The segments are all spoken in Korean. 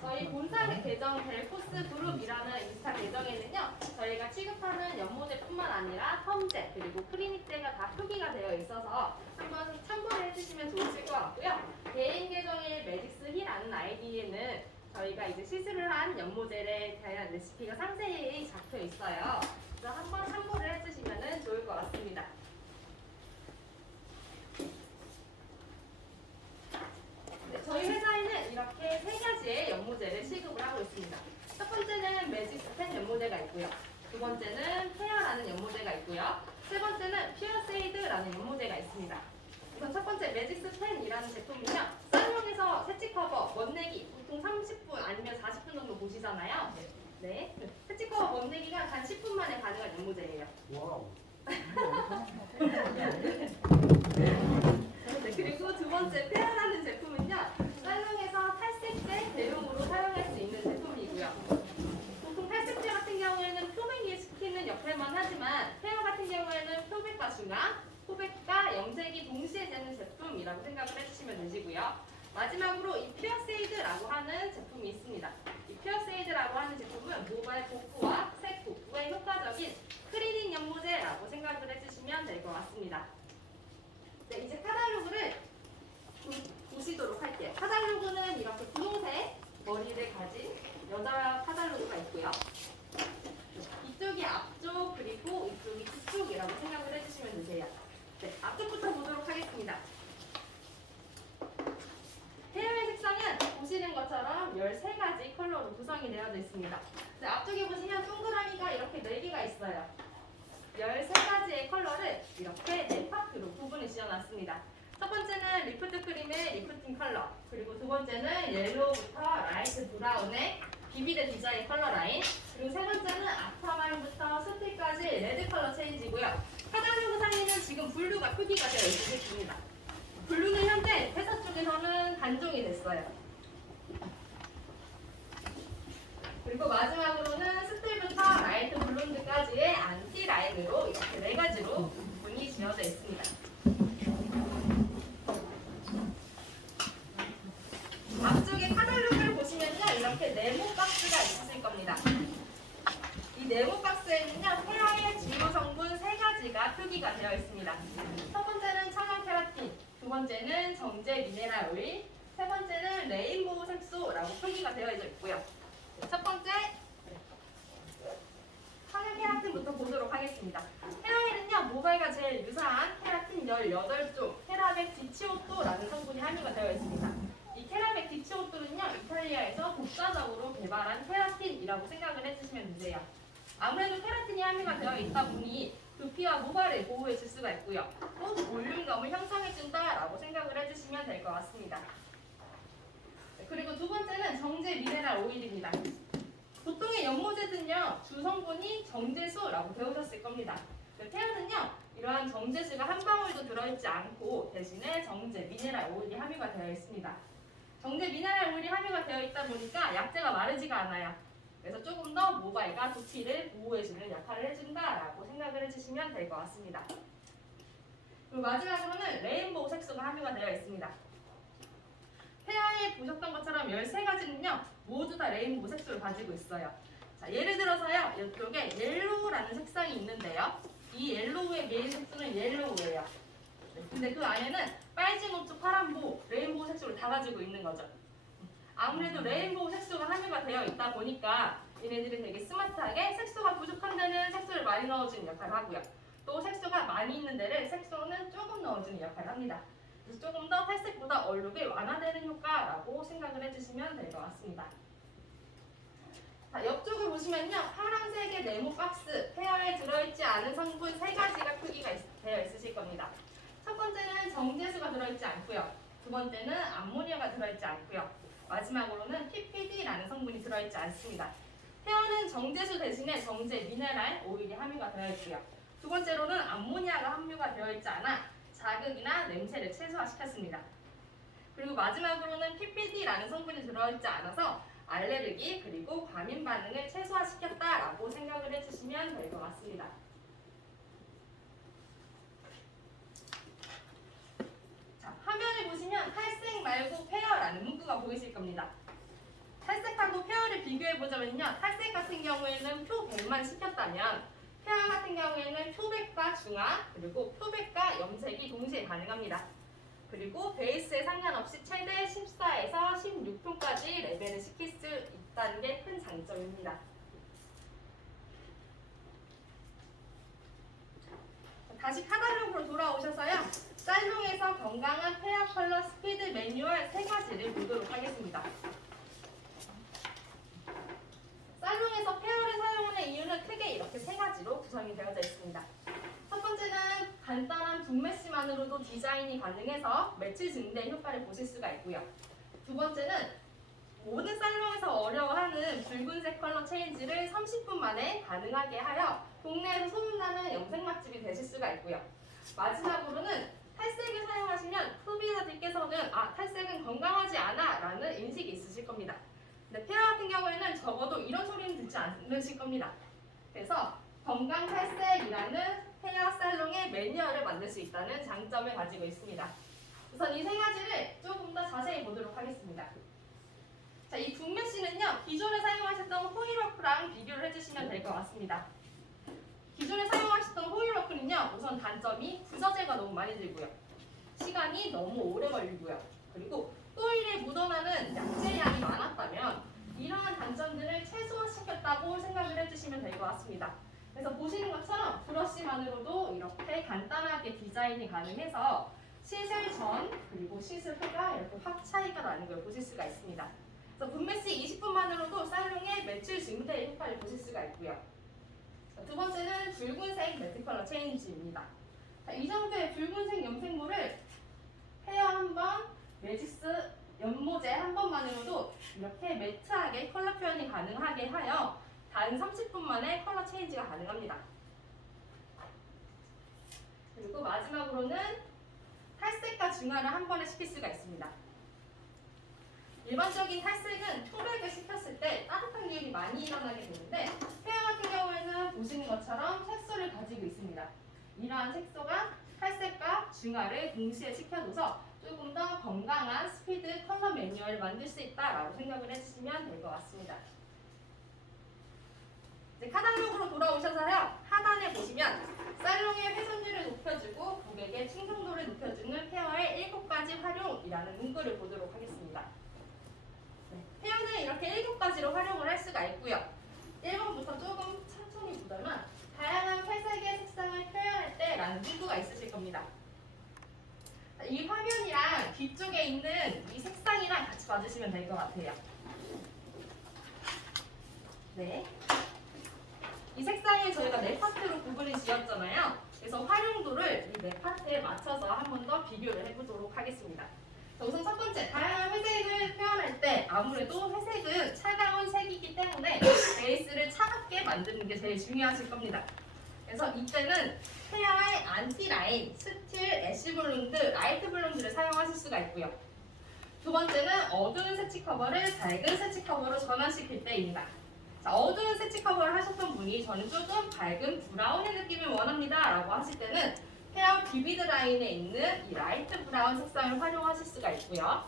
저희 본사 계정 델코스 그룹이라는 인스타 계정에는요, 저희가 취급하는 연모제뿐만 아니라 펌제 그리고 클리닉제가 다 표기가 되어 있어서 한번 참고를 해주시면 좋으실 것 같고요. 개인 계정의 매직스 힐라는 아이디에는 저희가 이제 시술을 한 연모제에 대한 레시피가 상세히 적혀 있어요. 그래서 한번 참고를 해주시면 좋을 것 같습니다. 네, 저희 회사에는 이렇게 세 가지의 연모제를 취급을 하고 있습니다. 첫 번째는 매직스펜 연모제가 있고요. 두 번째는 페어라는 연모제가 있고요. 세 번째는 퓨어세이드라는 연모제가 있습니다. 우선 첫 번째 매직스펜이라는 제품은요, 살롱에서 세치 커버, 멋내기 보통 30분 아니면 40분 정도 보시잖아요. 네, 세치 커버 멋내기가 단 10분 만에 가능한 연모제예요. 와우. 네, 그리고 두 번째 페어라는 제품은요, 살롱에서 탈색제 대용으로 사용할 수 있는 제품이고요. 보통 탈색제 같은 경우에는 표백시키는 역할만 하지만 페어 같은 경우에는 표백과 중앙, 표백과 염색이 동시에 되는 제품이라고 생각을 해주시면 되시고요. 마지막으로 이 퓨어세이드라고 하는 제품이 있습니다. 이 퓨어세이드라고 하는 제품은 모발 복구와 색 복구에 효과적인 클리닝 연모제라고 생각을 해주시면 될 것 같습니다. 네, 이제 카탈로그를 보시도록 할게요. 카탈로그는 이렇게 분홍색 머리를 가진 여자 카탈로그가 있고요. 이쪽이 앞쪽 그리고 이쪽이 뒤쪽이라고 생각을 해주시면 되세요. 네, 앞쪽부터 보도록 하겠습니다. 헤어의 색상은 보시는 것처럼 13가지 컬러로 구성이 되어져 있습니다. 네, 앞쪽에 보시면 동그라미가 이렇게 4개가 있어요. 13가지의 컬러를 이렇게 4파트로 구분을 지어놨습니다. 첫 번째는 리프트 크림의 리프팅 컬러, 그리고 두 번째는 옐로우부터 라이트 브라운의 비비드 디자인 컬러 라인, 그리고 세 번째는 아쿠아마린부터 스틸까지 레드 컬러 체인지고요. 카탈로그 상에는 지금 블루가 표기가 되어 있습니다. 블루는 현재 회사 쪽에서는 단종이 됐어요. 그리고 마지막으로는 스틸부터 라이트 블론드까지의 안티 라인으로 이렇게 4가지로 분이 지어져 있습니다. 앞쪽에 카탈로그를 보시면요, 이렇게 네모 박스가 있으실 겁니다. 이 네모 박스에는요, 헤어의 주요 성분 3가지가 표기가 되어 있습니다. 첫 번째는 천연 케라틴, 두 번째는 정제 미네랄 오일, 세 번째는 레인보우 색소라고 표기가 되어 있고요. 첫 번째, 천연 케라틴부터 보도록 하겠습니다. 헤어에는요, 모발과 제일 유사한 케라틴 18종, 케라백 디치오토라는 성분이 함유가 되어 있습니다. 이 케라백 디치오토는요, 이탈리아에서 독자적으로 개발한 케라틴이라고 생각을 해주시면 되세요. 아무래도 케라틴이 함유가 되어 있다 보니 두피와 모발을 보호해 줄 수가 있고요. 또 볼륨감을 형성해 준다라고 생각을 해주시면 될 것 같습니다. 그리고 두 번째는 정제 미네랄 오일입니다. 보통의 연모제는요, 주성분이 정제수라고 배우셨을 겁니다. 페어는요, 이러한 정제수가 한 방울도 들어있지 않고 대신에 정제 미네랄 오일이 함유가 되어 있습니다. 정제 미네랄 오일이 함유가 되어 있다 보니까 약재가 마르지가 않아요. 그래서 조금 더 모발과 두피를 보호해주는 역할을 해준다라고 생각을 해주시면 될 것 같습니다. 그리고 마지막으로는 레인보우 색소가 함유가 되어 있습니다. 페어에 보셨던 것처럼 13가지는요, 모두 다 레인보우 색소를 가지고 있어요. 자, 예를 들어서요, 이쪽에 옐로우라는 색상이 있는데요. 이 옐로우의 메인 색소는 옐로우예요. 근데 그 안에는 빨징우추, 파란보, 레인보우 색소를 다 가지고 있는 거죠. 아무래도 레인보우 색소가 함유가 되어 있다 보니까 얘네들이 되게 스마트하게 색소가 부족한 데는 색소를 많이 넣어주는 역할을 하고요. 또 색소가 많이 있는 데를 색소는 조금 넣어주는 역할을 합니다. 그래서 조금 더 탈색보다 얼룩이 완화되는 효과라고 생각을 해주시면 될 것 같습니다. 자, 옆쪽을 보시면요, 파란색의 네모 박스, 헤어에 들어있지 않은 성분 3가지가 표기가 되어 있으실 겁니다. 첫 번째는 정제수가 들어있지 않고요. 두 번째는 암모니아가 들어있지 않고요. 마지막으로는 PPD라는 성분이 들어있지 않습니다. 헤어는 정제수 대신에 정제 미네랄 오일이 함유가 되어 있고요. 두 번째로는 암모니아가 함유가 되어 있지 않아 자극이나 냄새를 최소화시켰습니다. 그리고 마지막으로는 PPD라는 성분이 들어있지 않아서 알레르기 그리고 과민 반응을 최소화시켰다라고 생각을 해주시면 될 것 같습니다. 자, 화면을 보시면 탈색 말고 페어라는 문구가 보이실 겁니다. 탈색하고 페어를 비교해보자면요. 탈색 같은 경우에는 표 100만 시켰다면 페어 같은 경우에는 표백과 중화 그리고 표백과 염색이 동시에 가능합니다. 그리고 베이스에 상관없이 최대 14에서 16표까지 레벨을 시킬 수 있다는 게 큰 장점입니다. 다시 카탈로그로 돌아오셔서요. 살롱에서 건강한 페어 컬러 스피드 매뉴얼 3가지를 보도록 하겠습니다. 살롱에서 페어를 사용하는 이유는 크게 이렇게 3가지로 구성이 되어져 있습니다. 첫 번째는 간단한 붓메시만으로도 디자인이 가능해서 매치 증대 효과를 보실 수가 있고요. 두 번째는 모든 살롱에서 어려워하는 붉은색 컬러 체인지를 30분 만에 가능하게 하여 동네에서 소문나는 염색 맛집이 되실 수가 있고요. 마지막으로는 탈색을 사용하시면 소비자들께서는 탈색은 건강하지 않아 라는 인식이 있으실 겁니다. 근데 페어 같은 경우에는 적어도 이런 소리는 듣지 않으실 겁니다. 그래서 건강 탈색이라는 헤어 살롱의 매뉴얼을 만들 수 있다는 장점을 가지고 있습니다. 우선 이 3가지를 조금 더 자세히 보도록 하겠습니다. 자, 이 붓메시는요, 기존에 사용하셨던 호일워크랑 비교를 해주시면 될 것 같습니다. 기존에 사용하셨던 호일워크는요, 우선 단점이 부서제가 너무 많이 들고요. 시간이 너무 오래 걸리고요. 그리고 호일에 묻어나는 약재량이 많았다면 이러한 단점들을 최소화시켰다고 생각을 해주시면 될 것 같습니다. 그래서 보시는 것처럼 브러쉬만으로도 이렇게 간단하게 디자인이 가능해서 시술 전 그리고 시술 후가 이렇게 확 차이가 나는 걸 보실 수가 있습니다. 그래서 붓메시 20분만으로도 살롱의 매출 증대 효과를 보실 수가 있고요. 자, 두 번째는 붉은색 매트 컬러 체인지입니다. 자, 이 정도의 붉은색 염색물을 헤어 한 번, 매직스 연모제 한 번만으로도 이렇게 매트하게 컬러 표현이 가능하게 하여 단 30분 만에 컬러 체인지가 가능합니다. 그리고 마지막으로는 탈색과 중화를 한 번에 시킬 수가 있습니다. 일반적인 탈색은 표백을 시켰을 때 따뜻한 기운이 많이 일어나게 되는데 헤어 같은 경우에는 보시는 것처럼 색소를 가지고 있습니다. 이러한 색소가 탈색과 중화를 동시에 시켜줘서 조금 더 건강한 스피드 컬러 매뉴얼을 만들 수 있다라고 생각을 해주시면 될 것 같습니다. 이제 카탈로그로 돌아오셔서요. 하단에 보시면 살롱의 회전율을 높여주고 고객의 충성도를 높여주는 페어의 7가지 활용이라는 문구를 보도록 하겠습니다. 페어는 이렇게 7가지로 활용을 할 수가 있고요. 1번부터 조금 천천히 보다만 다양한 회색의 색상을 표현할 때 라는 문구가 있으실 겁니다. 이 화면이랑 뒤쪽에 있는 이 색상이랑 같이 봐주시면 될 것 같아요. 네. 이 색상을 저희가 4파트로 구분을 지었잖아요. 그래서 활용도를 이 4파트에 맞춰서 한 번 더 비교를 해보도록 하겠습니다. 자, 우선 첫 번째, 다양한 회색을 표현할 때 아무래도 회색은 차가운 색이기 때문에 베이스를 차갑게 만드는 게 제일 중요하실 겁니다. 그래서 이때는 헤어의 안티라인, 스틸, 애쉬블론드, 라이트 블론드를 사용하실 수가 있고요. 두 번째는 어두운 새치 커버를 밝은 새치 커버로 전환시킬 때입니다. 자, 어두운 새치 커버를 하셨던 분이 저는 조금 밝은 브라운의 느낌을 원합니다 라고 하실 때는 헤어 비비드 라인에 있는 이 라이트 브라운 색상을 활용하실 수가 있고요.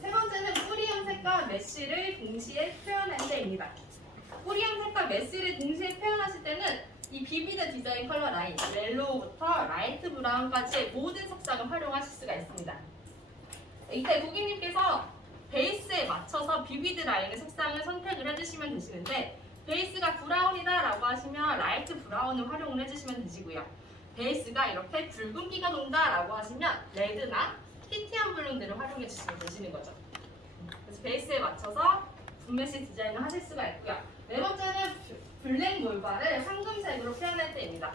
세 번째는 뿌리 염색과 메쉬를 동시에 표현할 때입니다. 뿌리 염색과 메쉬를 동시에 표현하실 때는 이 비비드 디자인 컬러 라인, 옐로우부터 라이트 브라운까지의 모든 색상을 활용하실 수가 있습니다. 이때 고객님께서 베이스에 맞춰서 비비드 라인의 색상을 선택을 해주시면 되시는데 베이스가 브라운이다 라고 하시면 라이트 브라운을 활용을 해주시면 되시고요. 베이스가 이렇게 붉은기가 돈다 라고 하시면 레드나 키티한 블론드를 활용해 주시면 되시는 거죠. 그래서 베이스에 맞춰서 붓메시 디자인을 하실 수가 있고요. 네 번째는 블랙 몰바를 황금색으로 표현할 때입니다.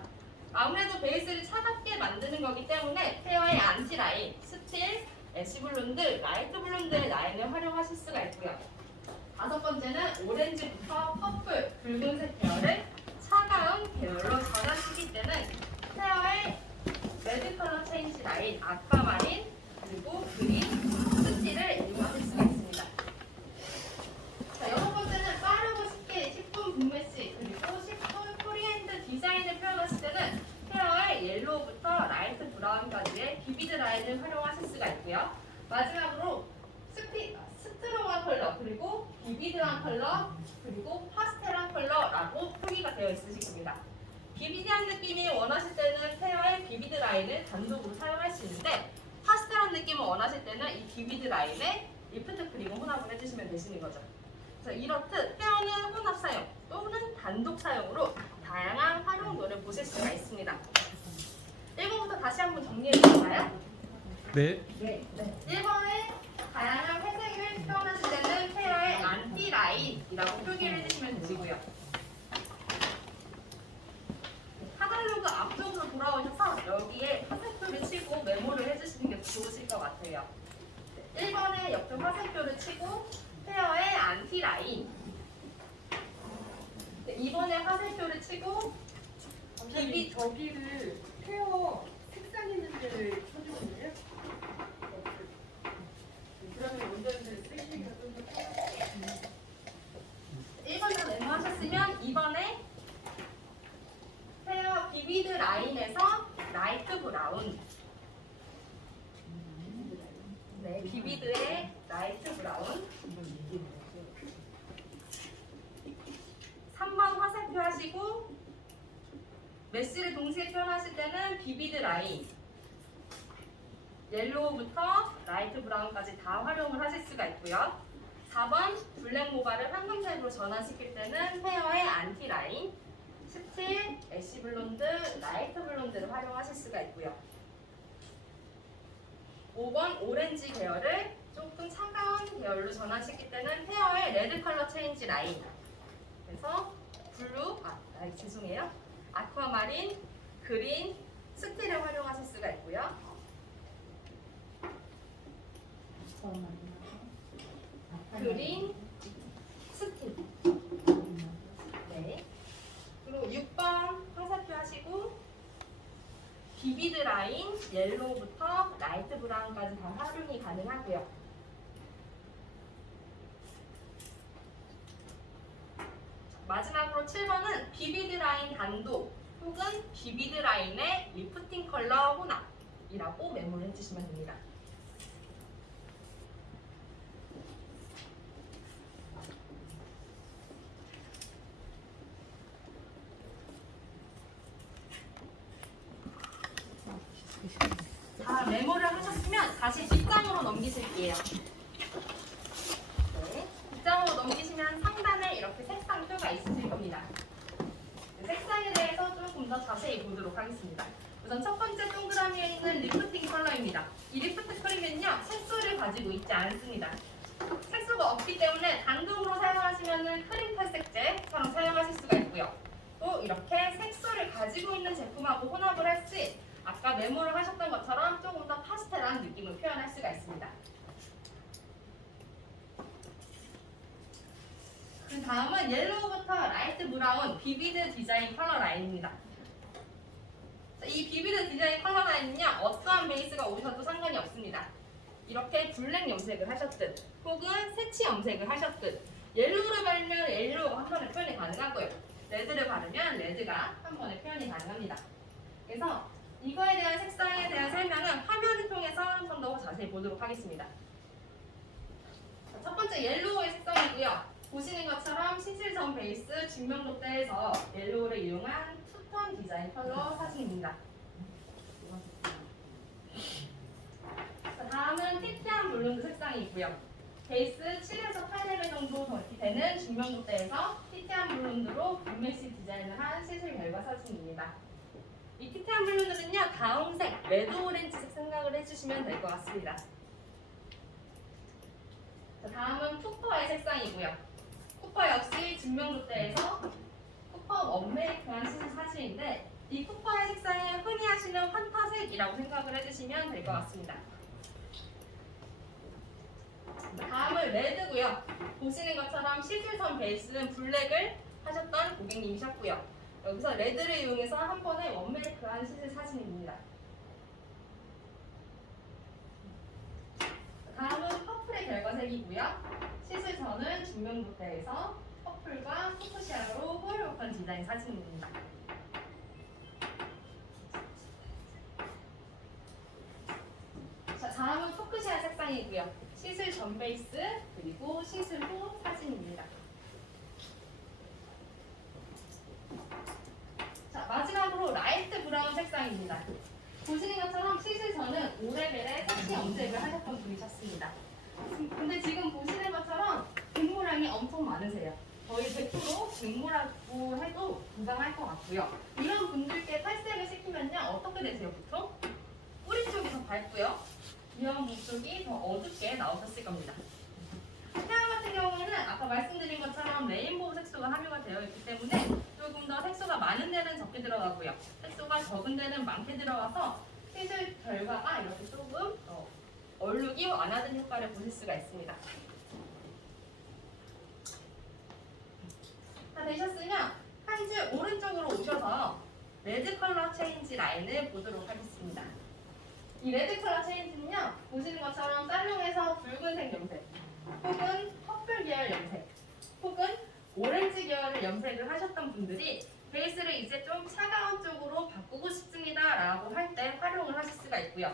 아무래도 베이스를 차갑게 만드는 거기 때문에 헤어의 안티 라인, 스틸, 애쉬 블론드, 라이트 블론드의 라인을 활용하실 수가 있고요. 다섯 번째는 오렌지부터 퍼플, 붉은색 계열을 차가운 계열로 전환시킬 때는 헤어의 레드 컬러 체인지 라인, 아쿠아마린, 그리고 그린, 스틸을 이용하실 수가 있습니다. 자, 여섯 번째는 빠르고 쉽게 10분 붓메시, 그리고 10분 프리핸드 디자인을 표현하실 때는 헤어의 옐로우부터 라이트 브라운까지의 비비드 라인을 활용하실 수가 있고요. 마지막으로 스트로와 비비드한 컬러 그리고 파스텔한 컬러라고 표기가 되어 있으실 겁니다. 비비드한 느낌이 원하실 때는 헤어의 비비드 라인을 단독으로 사용할 수 있는데 파스텔한 느낌을 원하실 때는 이 비비드 라인에 리프트 크림을 혼합을 해주시면 되시는 거죠. 그래서 이렇듯 헤어는 혼합 사용 또는 단독 사용으로 다양한 활용도를 보실 수가 있습니다. 1번부터 다시 한번 정리해 볼까요? 네. 1번에 다양한 회색을 표현하실 때는 헤어의 안티 라인이라고 표기를 해주시면 되시고요. 카탈로그 앞쪽으로 돌아오셔서 여기에 화살표를 치고 메모를 해주시는 게 좋으실 것 같아요. 1번에 옆에 화살표를 치고 헤어의 안티 라인. 2번에 화살표를 치고 선생님 저기를 헤어 색상 있는 데를 쳐주거든요. 그러면 원장님들 쓰시니까 좀더 1번을 메모하셨으면 2번에 헤어 비비드 라인에서 라이트 브라운. 네, 비비드의 라이트 브라운. 3번 화살표 하시고 메쉬를 동시에 표현하실 때는 비비드 라인. 옐로우부터 라이트 브라운까지 다 활용을 하실 수가 있고요. 4번 블랙 모발을 황금색으로 전환시킬 때는 헤어의 안티 라인, 17 애쉬 블론드, 라이트 블론드를 활용하실 수가 있고요. 5번 오렌지 계열을 조금 차가운 계열로 전환시킬 때는 헤어의 레드 컬러 체인지 라인. 그래서 블루, 죄송해요. 아쿠아마린, 그린, 스틸을 활용하실 수가 있고요. 그린, 스틸. 네. 그리고 6번 화살표 하시고 비비드 라인, 옐로우부터 라이트 브라운까지 다 활용이 가능하고요. 마지막으로 7번은 비비드 라인 단독 혹은 비비드 라인의 리프팅 컬러 혼합이라고 메모를 해주시면 됩니다. 자, 메모를 하셨으면 다시 뒷장으로 넘기실게요. 네, 뒷장으로 넘기시면 상단에 이렇게 색상표가 있으실 겁니다. 색상에 대해서 조금 더 자세히 보도록 하겠습니다. 우선 첫 번째 동그라미에 있는 리프팅 컬러입니다. 이 리프트 크림은요, 색소를 가지고 있지 않습니다. 색소가 없기 때문에 단독으로 사용하시면 크림 탈색제처럼 사용하실 수가 있고요. 또 이렇게 색소를 가지고 있는 제품하고 혼합을 할 시 아까 메모를 하셨던 것처럼 조금 더 파스텔한 느낌을 표현할 수가 있습니다. 그 다음은 옐로우부터 라이트 브라운 비비드 디자인 컬러 라인입니다. 이 비비드 디자인 컬러 라인은요, 어떠한 베이스가 오셔도 상관이 없습니다. 이렇게 블랙 염색을 하셨든 혹은 새치 염색을 하셨든 옐로우를 바르면 옐로우가 한 번에 표현이 가능하고요. 레드를 바르면 레드가 한 번에 표현이 가능합니다. 그래서 이거에 대한 색상에 대한 설명은 화면을 통해서 한 번 더 자세히 보도록 하겠습니다. 첫 번째 옐로우의 색상이고요. 보시는 것처럼 시칠점 베이스 증명도대에서 옐로우를 이용한 투톤 디자인 컬러 사진입니다. 다음은 티티한 블론드 색상이고요. 베이스 7에서 8레벨 정도 되는 증명도대에서 티티한 블론드로 분메시 디자인을 한 시술 결과 사진입니다. 이 티티한 블론드는요, 다운색, 레드 오렌지색 생각을 해주시면 될 것 같습니다. 다음은 쿠퍼의 색상이고요. 쿠퍼 역시 증명도대에서 쿠퍼 원메이크한 시술 사진인데 이 쿠퍼의 색상을 흔히 하시는 환타색이라고 생각을 해주시면 될 것 같습니다. 다음은 레드고요. 보시는 것처럼 시술선 베이스는 블랙을 하셨던 고객님이셨고요. 여기서 레드를 이용해서 한 번에 원메이크한 시술 사진입니다. 다음은 퍼플의 결과색이고요. 시술선은 증명도대에서 퍼플과 푸크시아로 호일호일한 디자인 사진입니다. 자, 다음은 푸크시아 색상이고요. 시술 전 베이스 그리고 시술 후 사진입니다. 자, 마지막으로 라이트 브라운 색상입니다. 보시는 것처럼 시술 전은 5레벨의 색시 염색을 하셨던 분이셨습니다. 근데 지금 보시는 것처럼 백모량이 엄청 많으세요. 거의 100% 백모라고 해도 부당할 것 같고요. 이런 분들께 탈색을 시키면요 어떻게 되세요 보통? 뿌리 쪽이 더 밝고요. 위험부 쪽이 더 어둡게 나오셨을 겁니다. 태양 같은 경우에는 아까 말씀드린 것처럼 레인보우 색소가 함유가 되어 있기 때문에 조금 더 색소가 많은 데는 적게 들어가고요. 색소가 적은 데는 많게 들어가서 시술 결과가 이렇게 조금 얼룩이 완화된 효과를 보실 수가 있습니다. 다 되셨으면 한 줄 오른쪽으로 오셔서 레드 컬러 체인지 라인을 보도록 하겠습니다. 이 레드 컬러 체인지는요, 보시는 것처럼 살롱에서 붉은색 염색, 혹은 퍼플 계열 염색, 혹은 오렌지 계열의 염색을 하셨던 분들이 베이스를 이제 좀 차가운 쪽으로 바꾸고 싶습니다 라고 할 때 활용을 하실 수가 있고요.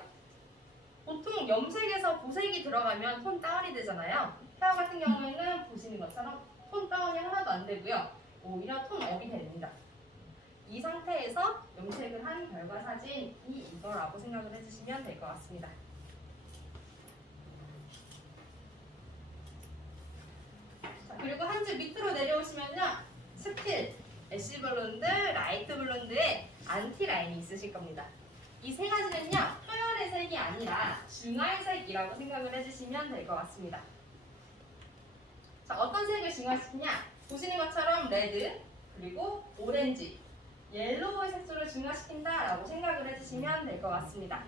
보통 염색에서 보색이 들어가면 톤 다운이 되잖아요. 헤어 같은 경우에는 보시는 것처럼 톤 다운이 하나도 안 되고요. 오히려 톤 업이 됩니다. 이 상태에서 염색을 한 결과 사진이 이거라고 생각을 해주시면 될 것 같습니다. 자, 그리고 한 줄 밑으로 내려오시면요. 스틸, 애쉬 블론드, 라이트 블론드에 안티 라인이 있으실 겁니다. 이 세 가지는요. 표현의 색이 아니라 중화색이라고 생각을 해주시면 될 것 같습니다. 자, 어떤 색을 중화시키냐? 보시는 것처럼 레드, 그리고 오렌지, 옐로우의 색소를 중화시킨다라고 생각을 해주시면 될 것 같습니다.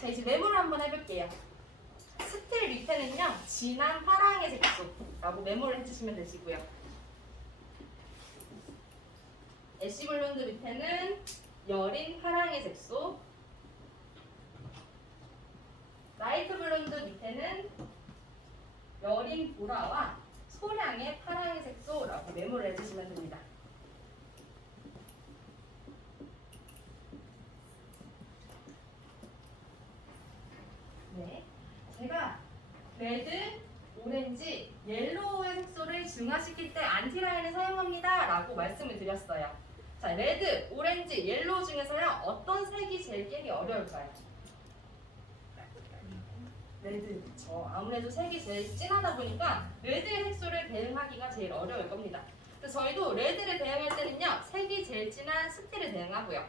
자, 이제 메모를 한번 해볼게요. 스틸 밑에는요, 진한 파랑의 색소라고 메모를 해주시면 되시고요. 애쉬 블론드 밑에는 여린 파랑의 색소, 라이트 블론드 밑에는 여린 보라와 소량의 파랑의 색소라고 메모를 해주시면 됩니다. 네, 제가 레드, 오렌지, 옐로우의 색소를 중화시킬 때 안티라인을 사용합니다 라고 말씀을 드렸어요. 자, 레드, 오렌지, 옐로우 중에서요 어떤 색이 제일 깨기 어려울까요? 레드, 그쵸. 아무래도 색이 제일 진하다 보니까 레드의 색소를 대응하기가 제일 어려울 겁니다. 그래서 저희도 레드를 대응할 때는요 색이 제일 진한 스틸을 대응하고요.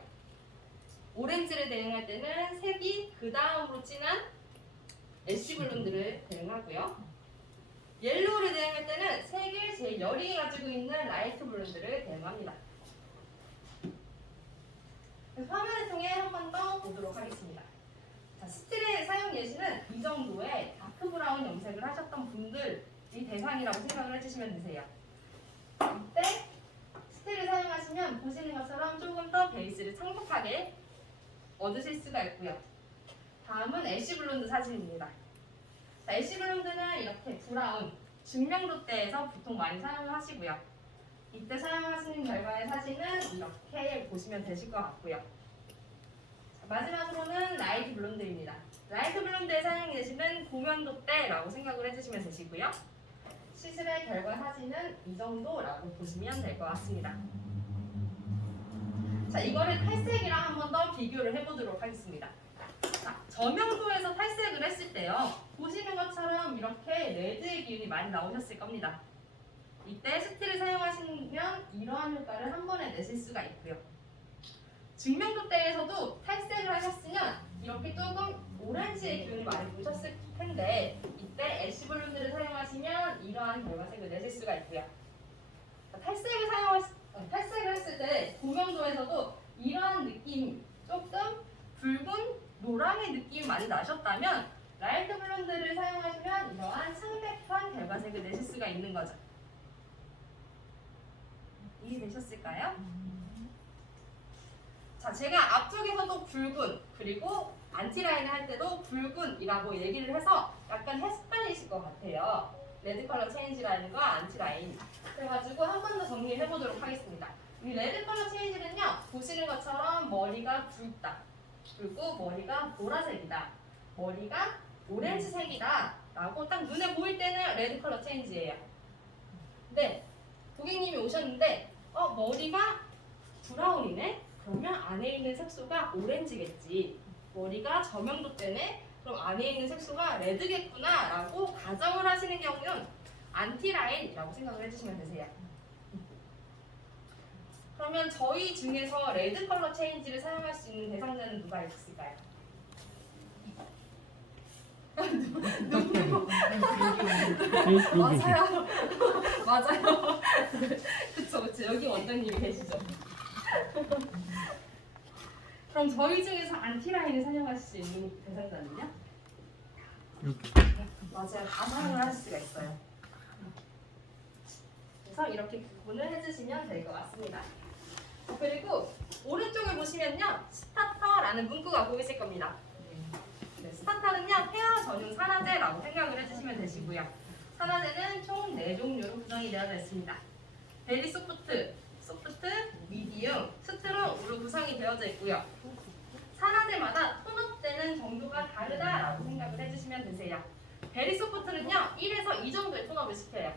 오렌지를 대응할 때는 색이 그 다음으로 진한 애쉬 블론드를 대응하고요. 옐로우를 대응할 때는 색을 제일 여리게 가지고 있는 라이트 블론드를 대응합니다. 그래서 화면을 통해 한 번 더 보도록 하겠습니다. 자, 스틸의 사용 예시는 이 정도의 다크 브라운 염색을 하셨던 분들이 대상이라고 생각을 해주시면 되세요. 이때 스틸을 사용하시면 보시는 것처럼 조금 더 베이스를 창백하게 얻으실 수가 있고요. 다음은 애쉬 블론드 사진입니다. 자, 애쉬 블론드는 이렇게 브라운, 중명도대에서 보통 많이 사용을 하시고요. 이때 사용하시는 결과의 사진은 이렇게 보시면 되실 것 같고요. 자, 마지막으로는 라이트 블론드입니다. 라이트 블론드의 사용 예시는 고명도대라고 생각을 해주시면 되시고요. 시술의 결과 사진은 이 정도라고 보시면 될 것 같습니다. 자, 이거를 탈색이랑 한 번 더 비교를 해보도록 하겠습니다. 자, 저명도에서 탈색을 했을 때요. 보시는 것처럼 이렇게 레드의 기운이 많이 나오셨을 겁니다. 이때 스틸을 사용하시면 이러한 효과를 한 번에 내실 수가 있고요. 중명도대에서도 탈색을 하셨으면 이렇게 조금 오렌지의 기운을 많이 보셨을 텐데 이때 애쉬 블론드를 사용하시면 이러한 결과색을 내실 수가 있고요. 탈색을 했을 때 고명도에서도 이러한 느낌, 조금 붉은 노랑의 느낌이 많이 나셨다면 라이트 블론드를 사용하시면 이러한 창백한 결과색을 내실 수가 있는 거죠. 이해되셨을까요? 자, 제가 앞쪽에서도 붉은 그리고 안티라인을 할 때도 붉은이라고 얘기를 해서 약간 헷갈리실 것 같아요. 레드 컬러 체인지 라인과 안티라인. 그래가지고 한 번 더 정리해 보도록 하겠습니다. 이 레드 컬러 체인지는요, 보시는 것처럼 머리가 붉다, 그리고 머리가 보라색이다, 머리가 오렌지색이다 라고 딱 눈에 보일 때는 레드 컬러 체인지예요. 근데 고객님이 오셨는데 머리가 브라운이네? 그러면 안에 있는 색소가 오렌지겠지. 머리가 저명도 때네? 그럼 안에 있는 색소가 레드겠구나 라고 가정을 하시는 경우는 안티라인이라고 생각을 해주시면 되세요. 그러면 저희 중에서 레드 컬러 체인지를 사용할 수 있는 대상자는 누가 있을까요? 맞아요. 맞아요. 그쵸, 그쵸. 여기 원장님이 계시죠. 그럼 저희 중에서 안티라인을 사용할 수 있는 대상자는요? 맞아요. 다 사용을 할 수가 있어요. 그래서 이렇게 구분을 해주시면 될 것 같습니다. 그리고 오른쪽을 보시면요, 스타터라는 문구가 보이실 겁니다. 네, 스타터는요, 헤어 전용 산화제라고 생각을 해주시면 되시고요. 산화제는 총 4종류로 구성이 되어 있습니다. 베리 소프트, 미디움, 스트롱으로 구성이 되어져 있고요. 산화제마다 톤업되는 정도가 다르다라고 생각을 해주시면 되세요. 베리 소프트는요, 1에서 2 정도의 톤업을 시켜요.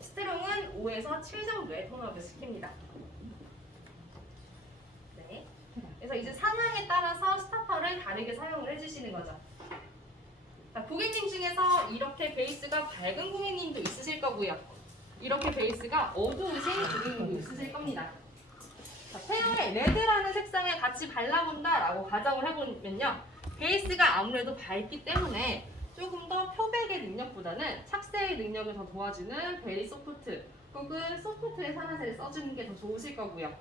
스트롱은 5에서 7 정도의 톤업을 시킵니다. 네. 그래서 이제 상황에 따라서 스타터를 다르게 사용을 해주시는 거죠. 자, 고객님 중에서 이렇게 베이스가 밝은 고객님도 있으실 거고요. 이렇게 베이스가 어두우신 고객님도 있으실 겁니다. 자, 페어에 레드라는 색상을 같이 발라본다라고 가정을 해보면요. 베이스가 아무래도 밝기 때문에 조금 더 표백의 능력보다는 착색의 능력을 더 도와주는 베리 소프트 혹은 소프트의 산화제를 써주는 게 더 좋으실 거고요.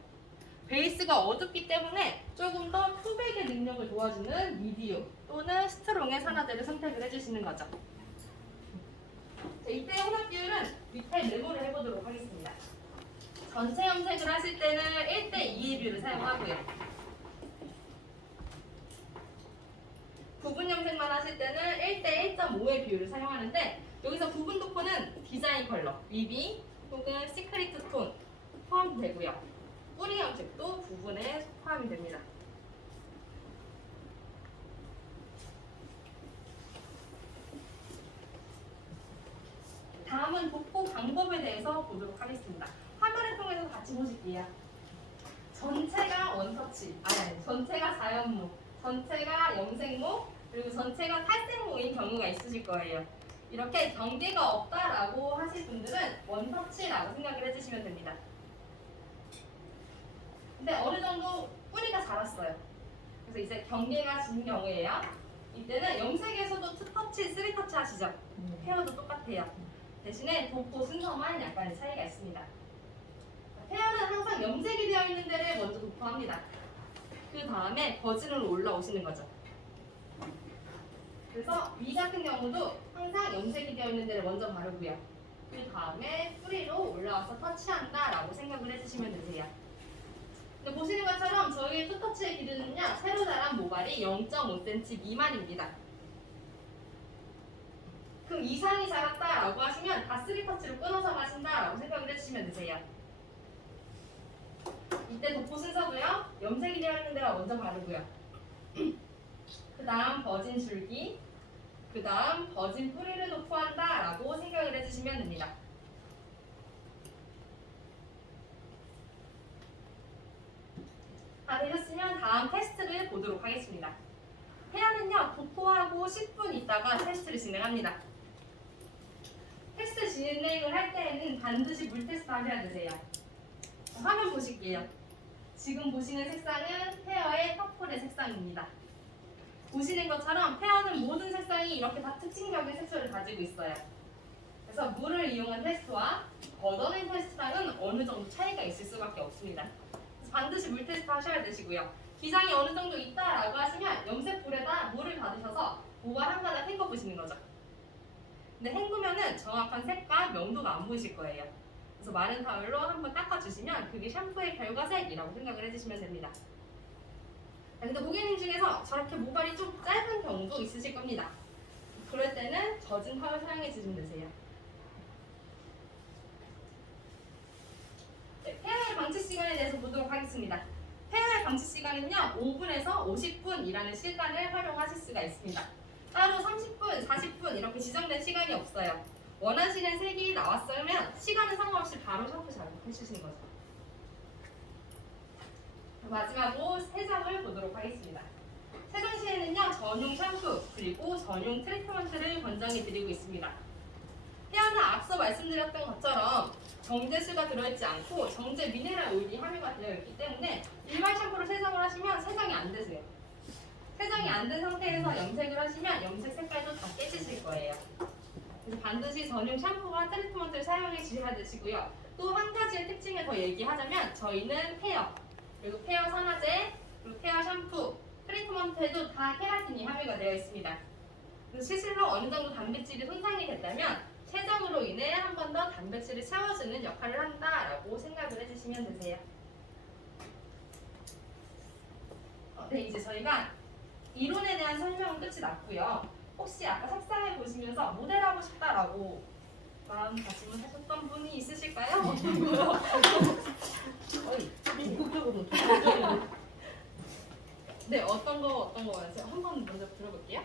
베이스가 어둡기 때문에 조금 더 표백의 능력을 도와주는 미디움 또는 스트롱의 산화제를 선택을 해주시는 거죠. 자, 이때 혼합 비율은 밑에 메모를 해보도록 하겠습니다. 전체 염색을 하실 때는 1:2의 비율을 사용하고요. 부분 염색만 하실 때는 1:1.5의 비율을 사용하는데, 여기서 부분 도포는 디자인 컬러, 위비 혹은 시크릿 톤 포함되고요. 뿌리 염색도 부분에 포함이 됩니다. 다음은 도포 방법에 대해서 보도록 하겠습니다. 화면을 통해서 같이 보실게요. 전체가 원터치, 전체가 자연모, 전체가 염색모, 그리고 전체가 탈색모인 경우가 있으실 거예요. 이렇게 경계가 없다라고 하실 분들은 원터치라고 생각을 해주시면 됩니다. 근데 어느 정도 뿌리가 자랐어요. 그래서 이제 경계가 진 경우에요. 이때는 염색에서도 투터치, 쓰리터치 하시죠? 헤어도 똑같아요. 대신에 도포 순서만 약간의 차이가 있습니다. 헤어는 항상 염색이 되어 있는 데를 먼저 도포합니다. 그 다음에 버진으로 올라오시는 거죠. 그래서 위 같은 경우도 항상 염색이 되어 있는 데를 먼저 바르고요. 그 다음에 뿌리로 올라와서 터치한다라고 생각을 해주시면 되세요. 근데 보시는 것처럼 저희의 투터치의 기준은요, 새로 자란 모발이 0.5cm 미만입니다. 그 이상이 자랐다라고 하시면 다 3터치로 끊어서 가신다라고 생각을 해주시면 되세요. 이때 도포 순서도요, 염색이 되어 있는 데가 먼저 바르고요. 그 다음 버진 줄기, 그 다음 버진 뿌리를 도포한다라고 생각을 해주시면 됩니다. 다 되셨으면 다음 테스트를 보도록 하겠습니다. 헤어는요, 도포하고 10분 있다가 테스트를 진행합니다. 테스트 진행을 할 때에는 반드시 물 테스트 하셔야 되세요. 화면 보실게요. 지금 보시는 색상은 페어의 퍼플의 색상입니다. 보시는 것처럼 페어는 모든 색상이 이렇게 다 특징적인 색소를 가지고 있어요. 그래서 물을 이용한 테스트와 걷어낸 테스트랑은 어느 정도 차이가 있을 수밖에 없습니다. 그래서 반드시 물 테스트 하셔야 되시고요. 기장이 어느 정도 있다라고 하시면 염색볼에다 물을 받으셔서 모발 한 가닥 헹궈 보시는 거죠. 근데 헹구면은 정확한 색과 명도가 안 보이실 거예요. 그래서 마른 타올로 한번 닦아주시면 그게 샴푸의 결과색이라고 생각을 해주시면 됩니다. 근데 고객님 중에서 저렇게 모발이 좀 짧은 경우도 있으실 겁니다. 그럴 때는 젖은 타올 사용해 주시면 되세요. 네, 페어의 시간에 대해서 보도록 하겠습니다. 폐활 방치 시간은요 5분에서 50분이라는 시간을 활용하실 수가 있습니다. 따로 30분, 40분 이렇게 지정된 시간이 없어요. 원하시는 색이 나왔으면 시간은 상관없이 바로 샴푸 작업해주시는 거죠. 마지막으로 세정을 보도록 하겠습니다. 세정 시에는요 전용 샴푸 그리고 전용 트리트먼트를 권장해 드리고 있습니다. 헤어는 앞서 말씀드렸던 것처럼 정제수가 들어있지 않고 정제 미네랄 오일이 함유가 되어 있기 때문에 일반 샴푸로 세정을 하시면 세정이 안 되세요. 세정이 안 된 상태에서 염색을 하시면 염색 색깔도 다 깨지실 거예요. 그래서 반드시 전용 샴푸와 트리트먼트를 사용해 주셔야 되시고요. 또 한 가지의 특징을 더 얘기하자면 저희는 페어, 그리고 페어 산화제, 그리고 페어 샴푸, 트리트먼트에도 다 케라틴이 함유가 되어 있습니다. 그래서 실제로 어느 정도 단백질이 손상이 됐다면 세정으로 인해 한 번 더 단백질을 채워주는 역할을 한다라고 생각을 해주시면 되세요. 네, 이제 저희가 이론에 대한 설명은 끝이 났고요. 혹시 아까 색상을 보시면서 모델하고 싶다라고 마음가짐을 하셨던 분이 있으실까요? 적극적으로 네, 어떤 거 원하세요? 한번 먼저 들어볼게요.